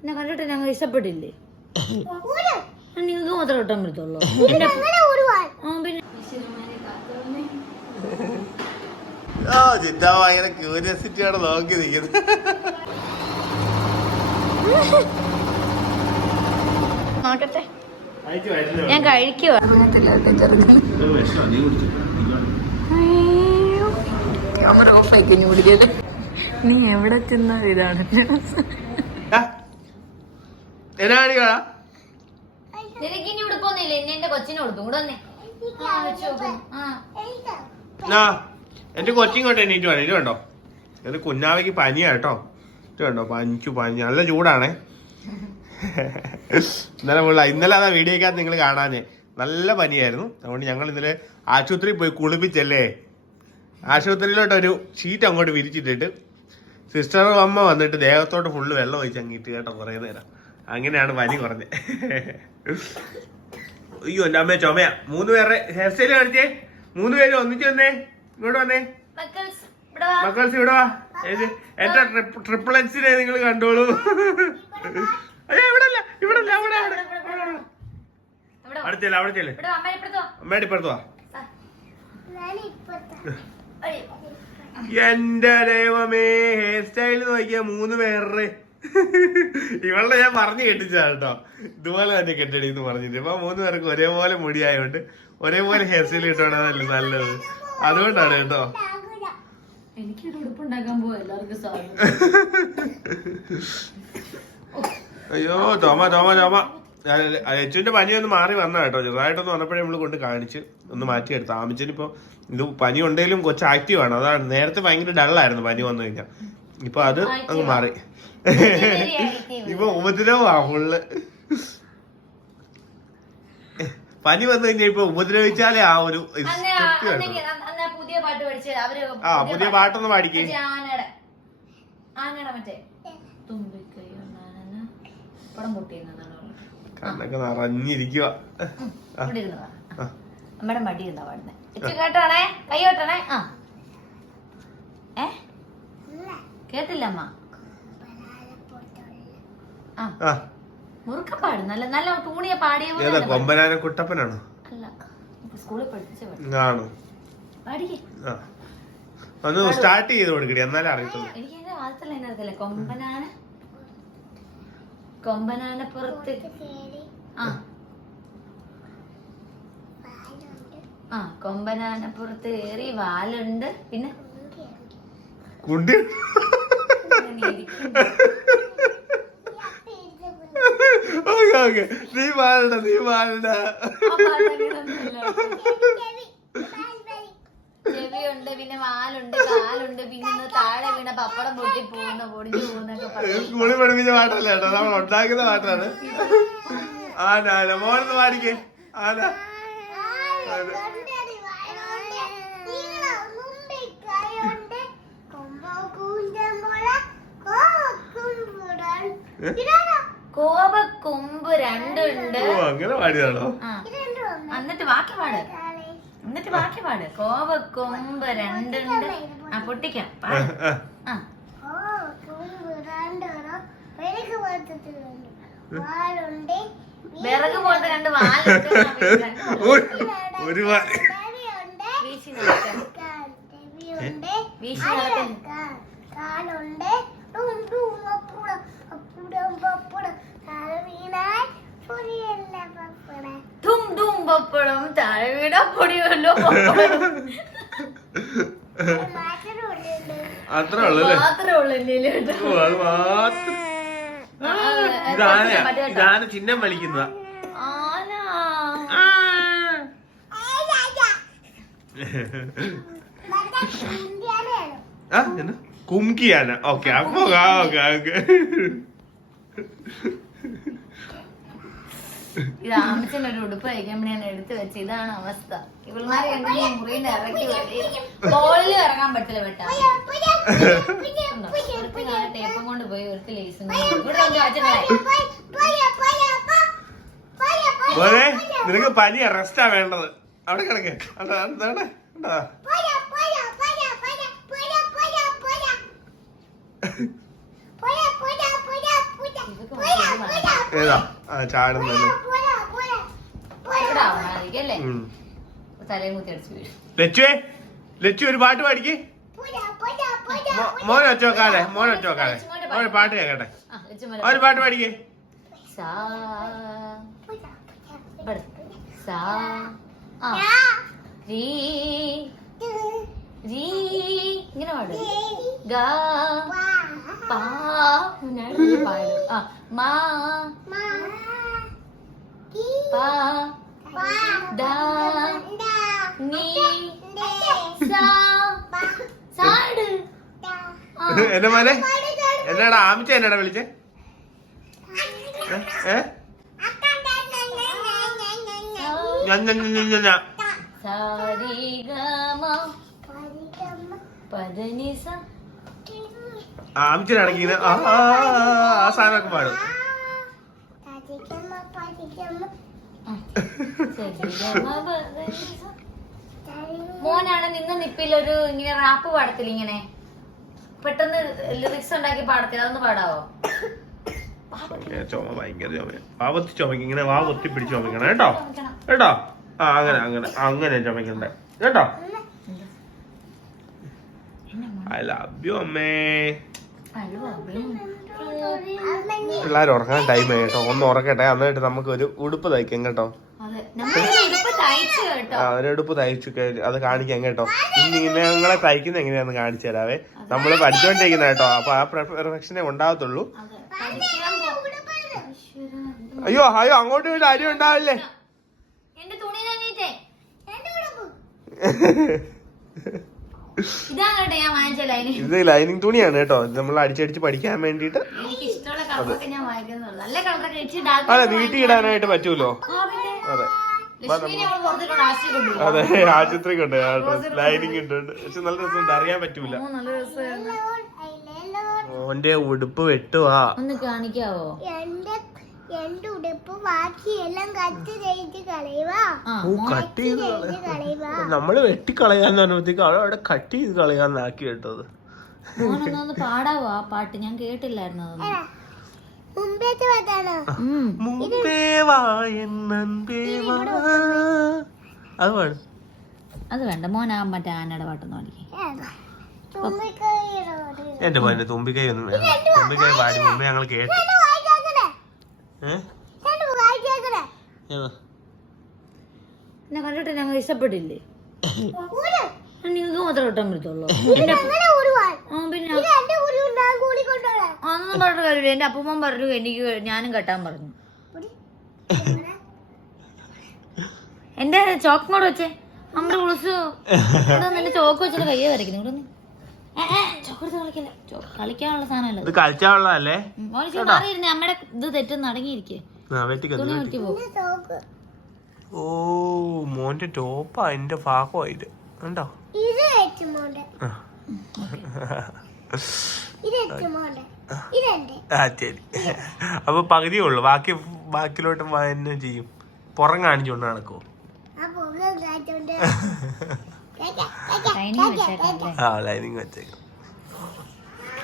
എന്നെ കണ്ടിട്ട് ഞങ്ങൾ ഇഷ്ടപ്പെട്ടില്ലേ? നിങ്ങൾക്ക് മാത്രം ഇട്ടാൻ പറ്റുള്ളൂ. ഭയങ്കര ക്യൂരിയോസിറ്റിയാണ് നോക്കി നിൽക്കുന്നത്. നോക്കട്ടെ, ഞാൻ കഴിക്കുവാ. ക്യാമറ ഓഫ് ആയി കഴിഞ്ഞു കുടിക്കല്. നീ എവിടെ ചെന്ന ഇതാണ് നിനക്ക് ഇനി ഉടുപ്പൊന്നുമില്ല. ഇനി എന്റെ കൊച്ചിനെ കൊടുത്തു കൂടെ വന്നേ. എന്റെ കൊച്ചിങ്ങോട്ട് എണീറ്റ് വേണം. ഇത് കണ്ടോ, ഇത് കുഞ്ഞാവയ്ക്ക് പനിയാ കേട്ടോ. ഇത് കണ്ടോ, പനി നല്ല ചൂടാണേ. ഇന്നലെ അതാ വീഡിയോക്കകത്ത് നിങ്ങൾ കാണാനേ നല്ല പനിയായിരുന്നു. അതുകൊണ്ട് ഞങ്ങൾ ഇന്നലെ ആശുപത്രിയിൽ പോയി കുളിപ്പിച്ചല്ലേ. ആശുപത്രിയിലോട്ടൊരു ഷീറ്റ് അങ്ങോട്ട് വിരിച്ചിട്ടിട്ട് സിസ്റ്റർ അമ്മ വന്നിട്ട് ദേഹത്തോട്ട് ഫുള്ള് വെള്ളം ഒഴിച്ച് അങ്ങിട്ട് കേട്ടോ കുറേ നേരം. അങ്ങനെയാണ് പനി കുറഞ്ഞത്. അയ്യോ എൻ്റെ അമ്മ ചുമയാ. 3 പേരുടെ ഹെയർ സ്റ്റൈൽ കാണിച്ചേ. 3 പേര് ഒന്നിച്ച് വന്നേ, ഇങ്ങോട്ട് വന്നേ. മക്കൾസ് ഇവിടെ വാ. എന്റെ ട്രിപ്പിൾസിനെ നിങ്ങൾ കണ്ടോളൂ. അയ്യോ ഇവിടെ ഇവിടെ അവിടെ ചെല്ലേ. അമ്മയുടെ ഇപ്പുറത്ത് വാ. എന്റെ ദൈവമേ, ഹെയർ സ്റ്റൈൽ നോക്കിയാ 3 പേരുടെ. ഇവളുടെ ഞാൻ പറഞ്ഞു കെട്ടിച്ചാ കേട്ടോ, ഇതുപോലെ തന്നെ കെട്ടടി എന്ന് പറഞ്ഞിട്ട്. ഇപ്പൊ 3 പേർക്ക് ഒരേപോലെ മുടിയായോണ്ട് ഒരേപോലെ ഹെയർ സ്റ്റൈൽ കിട്ടണതല്ലേ നല്ലത്. അതുകൊണ്ടാണ് കേട്ടോ. അയ്യോ ചോമ അച്ഛൻ്റെ പനി ഒന്ന് മാറി വന്ന കേട്ടോ. ചെറുതായിട്ടൊന്ന് വന്നപ്പോഴേ നമ്മള് കൊണ്ട് കാണിച്ച് ഒന്ന് മാറ്റിയെടുത്തു. ആമിച്ചനിപ്പോ ഇത് പനി ഉണ്ടെങ്കിലും കൊച്ചു ആക്റ്റീവാണ്. അതാണ്, നേരത്തെ ഭയങ്കര ഡള്ളായിരുന്നു പനി വന്നു കഴിഞ്ഞാൽ. ഇപ്പൊ അത് അങ്ങ് മാറി. ഇപ്പൊ ഉപദ്രവമാ ഫുള്ള്. പനി വന്നു കഴിഞ്ഞാൽ ഇപ്പൊ ഉപദ്രവിച്ചാലേ ആ ഒരു പുതിയ പാട്ടൊന്ന് പാടിക്കേ. കണ്ണൊക്കെ നിറഞ്ഞിരിക്കുക. അമ്മയുടെ മടി എന്താ പാടുന്നത്? കേട്ടോണേ, കൈ കേട്ടോണേ. കേട്ടില്ല അമ്മ. മുറുക്ക പാടും. നല്ല നല്ല ടൂണിയ പാടിയ പോലെ. കൊമ്പനാന കുട്ടപ്പനാണോ? അല്ല, സ്കൂളിൽ പഠിപ്പിച്ച ഒന്ന് സ്റ്റാർട്ട് ചെയ്ത് കൊടുക്കടി, എന്നാലേ അറിയത്തുള്ളൂ. എനിക്ക് അതിന്റെ ആദ്യത്തെ ലൈൻ അറിയത്തില്ല. കൊമ്പനാനപ്പുറത്ത് കൊമ്പനാനപ്പുറത്ത് ഏറി വാലുണ്ട്, പിന്നെ കുണ്ടി. നീ പാടണ്ട. ചെവിയുണ്ട്, പിന്നെ വാലുണ്ട്, കാലുണ്ട്, പിന്നെ താഴെ വീണ പപ്പടം പൊട്ടി പൊടിഞ്ഞു പോകുന്നൊക്കെ സ്കൂളിൽ പഠിപ്പിച്ച പാട്ടല്ലേ കേട്ടോ, നമ്മൾ ഉണ്ടാക്കുന്ന പാട്ടാണ്. ആന മോനെന്ന് പാടിക്കേ. ആന കോപക്കൊമ്പ് 2 ഉണ്ട്. അങ്ങനെ പാടിയതാണോ? എന്നിട്ട് ബാക്കി പാട്. കോപക്കൊമ്പ് 2 ഉണ്ട്. പൊട്ടിക്കാം. വിറക് പോലത്തെ 2 വാലുണ്ട്. വീശി പപ്പടം താഴെ വീണ പൊടിയല്ലോ. അത്രേ ഉള്ളല്ലേ? ഇതാണ് ചിഹ്നം വലിക്കുന്നതാ. കുംകിയാന. ഓക്കെ, അപ്പൊ ഇത് ആമച്ചനൊരു ഉടുപ്പ് കഴിക്കുമ്പോഴാണ് എടുത്തു വെച്ച്. ഇതാണ് അവസ്ഥ. ഇവൾമാരെ കണ്ടെങ്കിൽ മുറിയിൽ ഇറക്കി ബോളിൽ ഇറങ്ങാൻ പറ്റില്ല. വെട്ടാ ടേപ്പും കൊണ്ട് പോയി ഒരു ലേസും നിനക്ക് പനി റെസ്റ്റാ വേണ്ടത്. അവിടെ കിടക്കേ. ഏതാ ചാടുന്നല്ലേ തലയും കുത്തി അടിച്ചു വീഴും. ലച്ചുവേ, ലച്ചു ഒരു പാട്ട് പാടിക്ക്. മോനെ വെച്ചോക്കാതെ, മോനെ പാട്ട് കേക്കട്ടെ. ഒരു പാട്ട് പാടിക്കേ. സാ സാ ആ രീ രീ ഇങ്ങനെ പാടും. ഗാ പാ പാടും. ആ മാ പാ ദാ നീ സാ സാട്. എന്റെ മോനെ എന്നാടാ ആമിച്ച എന്നാടാ വിളിച്ചേ? ആമിച്ചനാണെങ്കിൽ ഇങ്ങനെ ആ സാധനമൊക്കെ പാടും. മോനാണ് നിന്ന് നിപ്പിലൊരു ഇങ്ങനെ റാപ്പ് പാടത്തില്ല, ഇങ്ങനെ പെട്ടെന്ന് ലിറിക്സ് ഉണ്ടാക്കി പാടത്തില്ല, അതൊന്ന് പാടാവോ? ചുമ ഭയങ്കര ചുമ. വാവത്തി ചുമക്ക് ഇങ്ങനെ വാ ഒത്തി പിടിച്ച് ചുമക്കണം കേട്ടോ, കേട്ടോ. ആ അങ്ങനെ അങ്ങനെ അങ്ങനെ ചുമക്കണ്ടേ കേട്ടോ. ഐ ലവ് യു അമ്മേ. പിള്ളേർ ഉറങ്ങാൻ ടൈം കേട്ടോ, ഒന്ന് ഉറക്കട്ടെ. എന്നിട്ട് നമുക്ക് ഒരു ഉടുപ്പ് തയ്ക്കാം കേട്ടോ. ഒരു ഉടുപ്പ് തയ്ച്ചു അത് കാണിക്കാം കേട്ടോ. ഇനി ഞങ്ങളെ തയ്ക്കുന്ന എങ്ങനെയാന്ന് കാണിച്ചു തരാവേ. നമ്മള് പഠിച്ചോണ്ടിരിക്കുന്ന കേട്ടോ, അപ്പൊ ആ പെർഫെക്ഷനെ ഉണ്ടാവത്തുള്ളൂ. അയ്യോ അയ്യോ അങ്ങോട്ട് വീട് അരി ഉണ്ടാവില്ലേ. ഇത് ലൈനിങ് തുണിയാണ് കേട്ടോ, നമ്മൾ അടിച്ചടിച്ച് പഠിക്കാൻ വേണ്ടിട്ട്. അതെ വീട്ടിൽ ഇടാനായിട്ട് പറ്റൂലോ. അതെ അതെ ആശുപത്രി കൊണ്ട് ലൈനിങ് ഉണ്ട്, പക്ഷെ നല്ല രസമുണ്ട്, അറിയാൻ പറ്റൂല. ഓന്റെ ഉടുപ്പ് വെട്ടുവാ, ഒന്ന് കാണിക്കാവോ? നമ്മള് വെട്ടിക്കളയാന്ന് അനുവദിക്കും, അവിടെ കട്ട് ചെയ്ത് കളയാന്നാക്കി കേട്ടത്. മോനൊന്ന് പാടാവോ ആ പാട്ട്? ഞാൻ കേട്ടില്ലായിരുന്നു. അത് വേണ്ട മോൻ, ആ മറ്റേ ആനയുടെ പാട്ടൊന്നും പാടിക്കേ. എന്റെ മോനെ തുമ്പിക്കൈ ഒന്നും വേണം. തുമ്പിക്കൈ പാടി മുമ്പേ ഞങ്ങൾ കേട്ടു. എന്നെ കണ്ടിട്ട് ഞങ്ങൾ ഇഷ്ടപ്പെട്ടില്ലേ? നിങ്ങൾക്ക് മാത്രം കിട്ടാൻ പറ്റുള്ളൂ. പിന്നെ അതൊന്നും പറഞ്ഞ കാര്യമില്ല. എന്റെ അപ്പൂമ്മൻ പറഞ്ഞു, എനിക്ക് ഞാനും കെട്ടാൻ പറഞ്ഞു. എന്റെ ചോക്കോട് വെച്ചേ നമ്മുടെ കുളിച്ചു നിന്റെ ചോക്ക് വെച്ചിട്ട് കയ്യെ വരയ്ക്കുന്നു. ഇവിടെ കളിക്കാനുള്ള സാധനമല്ലേ, കളിക്കാനുള്ളതല്ലേ. മാറിയിരുന്നേ, അമ്മയുടെ ഇത് തെറ്റൊന്ന് അടങ്ങിയിരിക്കേ. ഓ മോന്റെ ടോപ്പാ എന്റെ ഭാഗമായിട്ട് കണ്ടോ. ശരി, അപ്പൊ പകുതിയേ ഉള്ളു, ബാക്കിലോട്ട് എന്നെ ചെയ്യും. പുറം കാണിച്ചോണ്ട് നടക്കുവോ? ലൈനിങ് വെച്ചേക്കാം.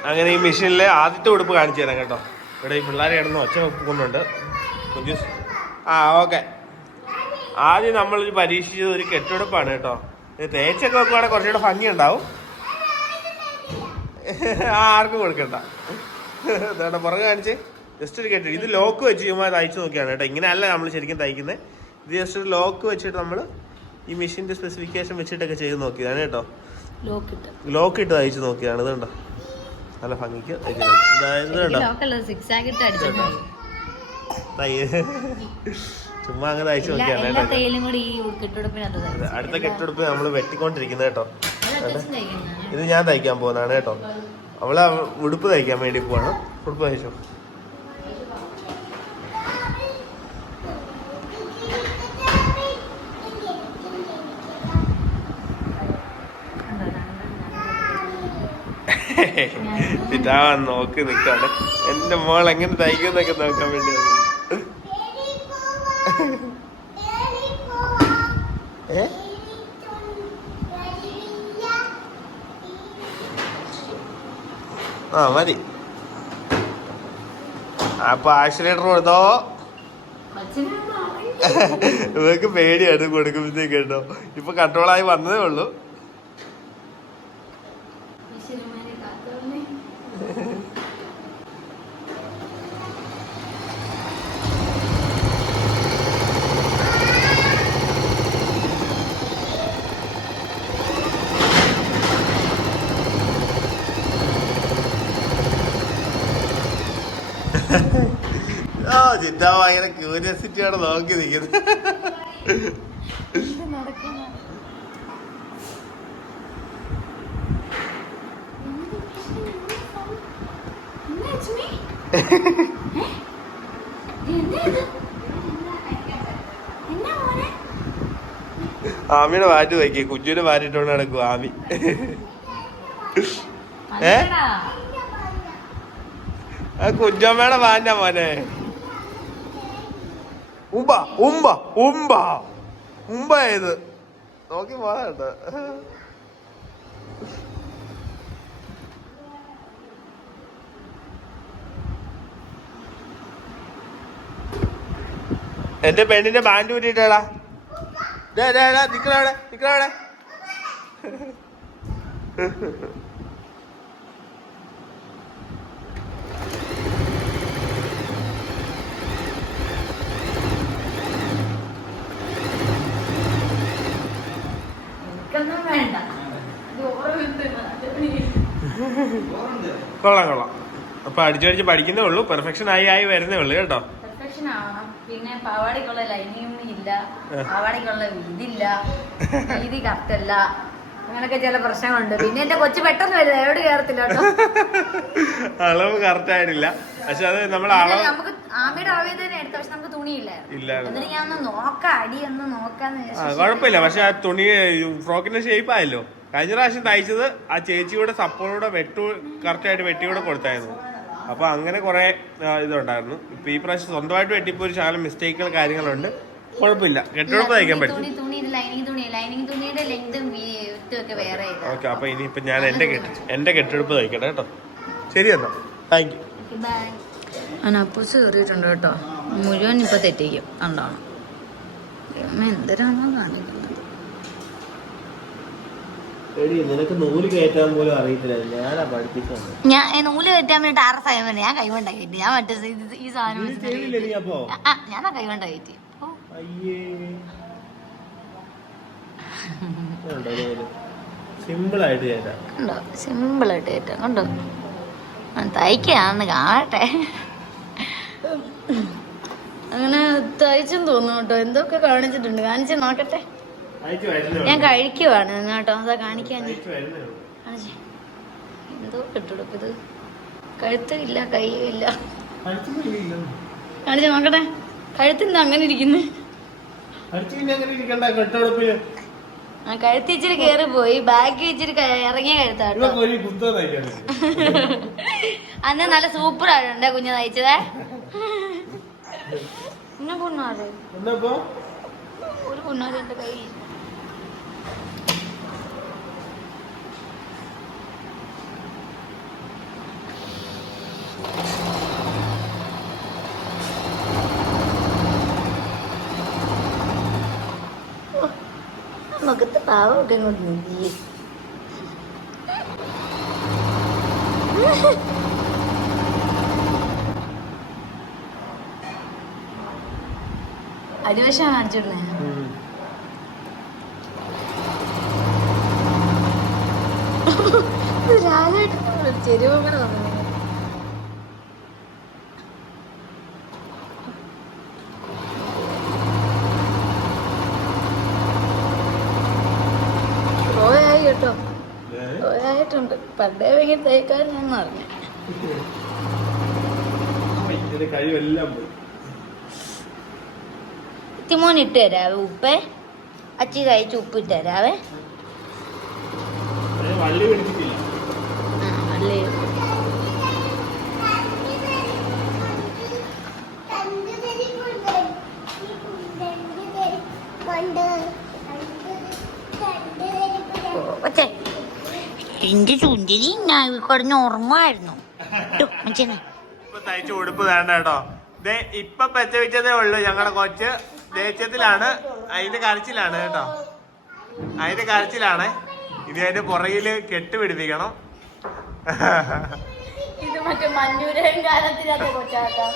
അങ്ങനെ ഈ മെഷീനിലെ ആദ്യത്തെ ഉടുപ്പ് കാണിച്ചു തരാം കേട്ടോ. ഇവിടെ ഈ പിള്ളേരെ കിടന്ന് ഒച്ച വെക്കുന്നുണ്ട്. ഓക്കെ. ആദ്യം നമ്മളൊരു പരീക്ഷിച്ചത് ഒരു കെട്ടുടുപ്പാണ് കേട്ടോ. തേച്ചൊക്കെ വെക്കുവാണെങ്കിൽ കുറച്ചുകൂടെ ഭംഗി ഉണ്ടാവും. ആർക്കും കൊടുക്കണ്ട. എന്താ പുറകെ കാണിച്ച് ജസ്റ്റ് ഒരു കെട്ട്. ഇത് ലോക്ക് വെച്ച് ചുമ്മാ തയ്ച്ചു നോക്കിയാണ് കേട്ടോ. ഇങ്ങനെയല്ല നമ്മൾ ശരിക്കും തയ്ക്കുന്നത്. ഇത് ജസ്റ്റ് ഒരു ലോക്ക് വെച്ചിട്ട് നമ്മൾ ഈ മെഷീൻ്റെ സ്പെസിഫിക്കേഷൻ വെച്ചിട്ടൊക്കെ ചെയ്ത് നോക്കിയതാണ് കേട്ടോ. ലോക്ക് ഇട്ട് തയ്ച്ചു നോക്കിയാണ്. ഇത് കണ്ടോ, നല്ല ഭംഗിക്ക് ചുമ്മാ അങ്ങ് തയ്ച്ചു നോക്കിയാണ് കേട്ടോ. അടുത്ത കെട്ടുടുപ്പ് നമ്മൾ വെട്ടിക്കൊണ്ടിരിക്കുന്നത് കേട്ടോ. ഇത് ഞാൻ തയ്ക്കാൻ പോകുന്നതാണ് കേട്ടോ. അവളെ ഉടുപ്പ് തയ്ക്കാൻ വേണ്ടി പോവാണ്. ഉടുപ്പ് തയ്ച്ചോ. ഇതാവാൻ നോക്കി നിൽക്കാണ്. എന്റെ മോൾ എങ്ങനെ തയ്ക്കുന്നൊക്കെ നോക്കാൻ വേണ്ടി ആ മതി. അപ്പൊ ആക്സിലേറ്റർ കൊടുത്തോ. ഇവർക്ക് പേടിയാണ് കൊടുക്കുമ്പോഴത്തേക്ക് കേട്ടോ. ഇപ്പൊ കൺട്രോളായി വന്നതേ ഉള്ളൂ. ആ ചിന്ത ഭയങ്കര ക്യൂരിയോസിറ്റിയാണ് നോക്കി നിൽക്കുന്നത്. ആമിയുടെ വാറ്റ് വയ്ക്കേ, കുഞ്ഞിന്റെ വാറ്റിട്ടോണ്ട് നടക്കും ആമി. ആ കുഞ്ഞമ്മയുടെ വാറ്റാ മോനെ. ഉമ്പ ഉമ്പ ഉമ്പ ഉമ്പ ഏത് നോക്കി പോകട്ടോ. എന്റെ പെണ്ണിന്റെ ബാൻഡ് കൂട്ടിട്ടാടാ. നിക്കണവിടെ നിക്കണവിടെ. കൊള്ളാം കൊള്ളാം. അപ്പൊ അടിച്ചടിച്ച് പഠിക്കുന്നേ ഉള്ളൂ. പെർഫെക്ഷൻ ആയി വരുന്നേ ഉള്ളൂ കേട്ടോ. പെർഫെക്ഷൻ ആവണം. പിന്നെ പാവാടിക്കുള്ള ലൈനിങ് ഇല്ല, പാവാടിക്കുള്ള ഇതില്ല, വീതി കറക്റ്റ് അല്ല, അങ്ങനൊക്കെ ചില പ്രശ്നങ്ങളുണ്ട്. പിന്നെ എന്റെ കൊച്ചു പെട്ടെന്ന് വരും, എവിടെ കയറത്തില്ല കേട്ടോ. അളവ് കറക്റ്റ് ആയിട്ടില്ല. പക്ഷെ അത് നമ്മൾ നമുക്ക് ആമിയുടെ അളവിൽ തന്നെ എടുത്ത, പക്ഷെ നമുക്ക് തുണിയില്ല. എന്നിട്ട് ഞാൻ ഒന്ന് നോക്കാം, അടി ഒന്ന് നോക്കാന്ന്. കുഴപ്പമില്ല. പക്ഷെ ആ തുണി ഫ്രോക്കിന്റെ ഷേപ്പ് ആയല്ലോ. കഴിഞ്ഞ പ്രാവശ്യം തയ്ച്ചത് ആ ചേച്ചിയുടെ സപ്പോർട്ടോടെ കറക്റ്റ് ആയിട്ട് വെട്ടിയൂടെ കൊടുത്തായിരുന്നു. അപ്പൊ അങ്ങനെ കുറെ ഇതുണ്ടായിരുന്നു. ഇപ്പൊ ഈ പ്രാവശ്യം സ്വന്തമായിട്ട് വെട്ടിപ്പോ ഒരു ശകലം മിസ്റ്റേക്കുകൾ കാര്യങ്ങളുണ്ട്. കുഴപ്പമില്ല, കെട്ടുടുപ്പ് തയ്ക്കാൻ പറ്റും. ഓക്കെ, അപ്പൊ ഇനിയിപ്പൊ ഞാൻ എന്റെ കെട്ടുടുപ്പ് തയ്ക്കട്ടെ കേട്ടോ. ശരി എന്നാ, താങ്ക് യു. അപ്പൂസ് കയറിയിട്ടുണ്ട് കേട്ടോ. മുഴുവൻ ഇപ്പൊ തെറ്റിക്കും കണ്ടോണം. എന്തിനാണോ കാണിക്കുന്നത്. നിനക്ക് നൂല് കയറ്റാൻ പോലും അറിയത്തില്ല. ഞാനാ പഠിപ്പിച്ചത്. ഞാൻ നൂല് കയറ്റാൻ വേണ്ടി 6 സമയം ഞാൻ കൈകൊണ്ട കയറ്റി. ഞാൻ മറ്റേ ഈ സാധനം ഞാൻ കൈകൊണ്ട കയറ്റി. സിമ്പിളായിട്ട് കയറ്റാം. കണ്ടോ, സിമ്പിളായിട്ട് കയറ്റാം. കണ്ടോ, തയ്ക്കാന്ന് കാണട്ടെ. അങ്ങനെ തയ്ച്ചെന്ന് തോന്നുന്നു കേട്ടോ. എന്തൊക്കെ കാണിച്ചിട്ടുണ്ട്, കാണിച്ച് നോക്കട്ടെ. ഞാൻ കഴിക്കുവാണ് കേട്ടോ. അതാ കാണിക്കാൻ. എന്തോ കെട്ടുടുപ്പ് ഇത്. കഴുത്തില്ല, കൈയില്ല. കാണിച്ച് നോക്കട്ടെ. കഴുത്തിന്റെ അങ്ങനെ ഇരിക്കുന്നു. കഴുത്തി ഇച്ചിരി കേറി പോയി. ബാഗ് ഇച്ചിരി ഇറങ്ങിയ കഴുത്താട്ടോ. അന്ന് നല്ല സൂപ്പർ ആയിട്ടുണ്ട് കുഞ്ഞ് തയ്ച്ചതേ. പിന്നെ പുണ്ണാറ് ഒരു പുണ്ണാറ് എന്റെ കൈ. മുഖത്ത് പാവൊക്കെ ഇങ്ങോട്ട് നോക്കി. അടിവശം കാണിച്ചിരുന്നേ. രാജായിട്ട് ചെരുവ് കൂടെ വന്നു. കേട്ടോ, ആയിട്ടുണ്ട്. പണ്ടേ ഭയങ്കര തയ്ക്കാനെന്ന് പറഞ്ഞു. തിമോൻ ഇട്ട് തരാവേ ഉപ്പേ. അച്ചി കഴിച്ച് ഉപ്പ് ഇട്ട് തരാവേ. വള്ളി എന്റെ ചുണ്ടിരി ഞാൻ കിടന്ന് ഉറങ്ങുമായിരുന്നു. ഇപ്പൊ തയ്ച്ച ഉടുപ്പ് വേണ്ട കേട്ടോ. ദേ ഇപ്പൊ പെച്ചവിച്ചതേ ഉള്ളു ഞങ്ങളുടെ കൊച്ച്. ദേഷ്യത്തിലാണ്, അതിന്റെ കരച്ചിലാണ് കേട്ടോ. അതിന്റെ കരച്ചിലാണ്. ഇനി അതിന്റെ പുറകില് കെട്ടുപിടിപ്പിക്കണം. ഇത് മറ്റേ മഞ്ഞൂരയും കാലത്തിനകത്ത് കൊച്ചാട്ടോ.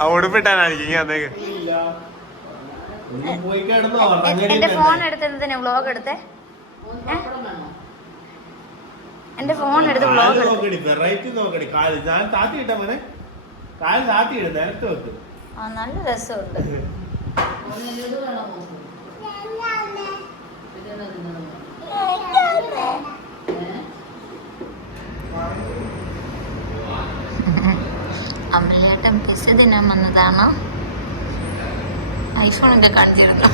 ആ ഉടുപ്പിട്ടാനായിരിക്കും ഇങ്ങനെ അന്നേക്ക്. എന്റെ ഫോൺ എടുത്തതിന് വ്ലോഗ് എടുത്തേ. എന്റെ ഫോൺ എടുത്ത് വ്ലോഗ് നല്ല രസമുണ്ട്. അമ്മലേട്ടൻ പിസ തിന്നാൻ വന്നതാണോ? ഐഫോണൊക്കെ കാണിച്ചിരുന്നു.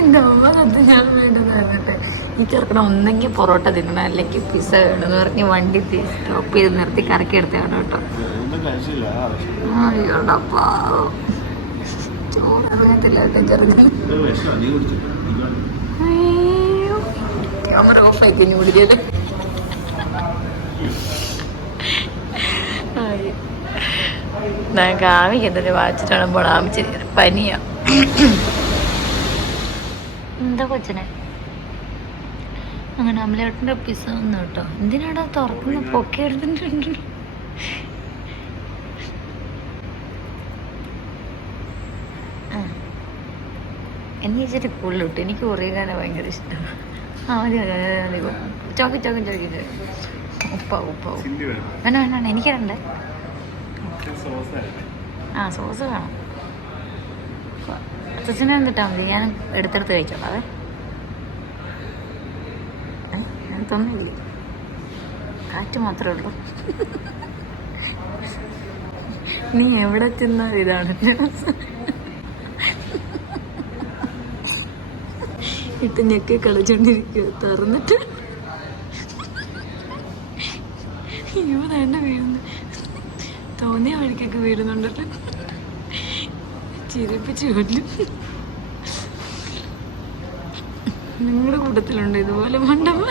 എന്റെ അമ്മ ഞാൻ വേണ്ടെന്ന് പറഞ്ഞിട്ട് ഈ ചെറുക്കണം ഒന്നെങ്കിൽ പൊറോട്ട തിന്നണം അല്ലെങ്കിൽ പിസ വേണമെന്ന് പറഞ്ഞ് വണ്ടി സ്റ്റോപ്പ് ചെയ്ത് നിർത്തി കറക്കി എടുത്താണ് കേട്ടോ. അയ്യോടപ്പാ ചോറിയത്തില്ല കേട്ടോ ചെറുക്കൻ. അയ്യോ ക്യാമറ ഓഫ് ആയി തിന്നു പിടിച്ചത്. ആമിക്ക് എന്തെങ്കിലും വായിച്ചിട്ടാണ് പോണ. ആമിച്ച് പനിയാ. എന്താ കൊച്ചനെ അങ്ങനെ അമലേട്ടൻ്റെ പിസ വന്നു കേട്ടോ. എന്തിനാടാ തുറക്കുന്ന പൊക്കെ എടുത്തിട്ടുണ്ട്. എന്നെ ഇച്ചിരി കൂടുതലിട്ടു. എനിക്ക് ഉറിയാനെ ഭയങ്കര ഇഷ്ടമാണ്. ആ മതി മതി മതി. ചോക്കി ചോക്കി ചോക്കി ഉപ്പാവും വേണം വേണം എനിക്ക് വേണ്ടേ. ആ സോസ് വേണം. അച്ഛനെ എന്നിട്ടാ മതി. ഞാൻ എടുത്തെടുത്ത് കഴിച്ചോളാം. അതെ ഞാൻ തൊന്നില്ലേ, കാറ്റ് മാത്രമേ ഉള്ളൂ. നീ എവിടെ ചെന്നാൽ ഇതാണ് ഇട്ട് ഞെക്കി കളിച്ചോണ്ടിരിക്കുക. തുറന്നിട്ട് അയ്യോ തന്നെ വീഴുന്നു. തോന്നിയ വഴിക്കൊക്കെ വീഴുന്നുണ്ടല്ലോ. ചിരിപ്പിച്ച് കൊല്ലും. നിങ്ങളുടെ കൂട്ടത്തിലുണ്ട് ഇതുപോലെ മണ്ടമ്മ?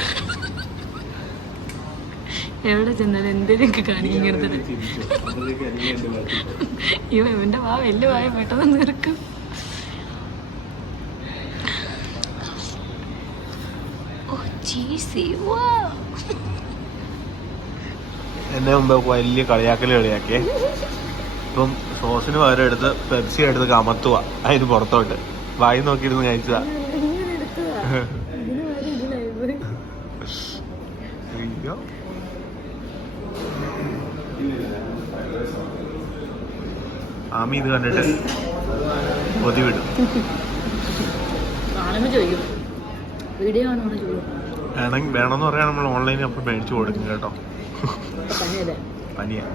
എവിടെ ചെന്നാലും എന്തെങ്കിലുമൊക്കെ കാണിക്കും ഇങ്ങനെ. ഇവന്റെ വാ വലിയ വായ പെട്ടെന്ന് നിറക്കും. എന്നെ മുമ്പ് വലിയ കളിയാക്കിയേ. ഇപ്പം സോസിന് പകരം എടുത്ത് പെപ്സി എടുത്ത് കമത്തുക അതിന് പുറത്തോട്ട്. വായി നോക്കിയിരുന്ന് കഴിച്ചതാ. ആമി ഇത് കണ്ടിട്ട് കൊതി വിടും. വേണമെന്ന് പറയാൻ നമ്മൾ ഓൺലൈനിൽ അപ്പം മേടിച്ചു കൊടുക്കും കേട്ടോ. പനിയാ.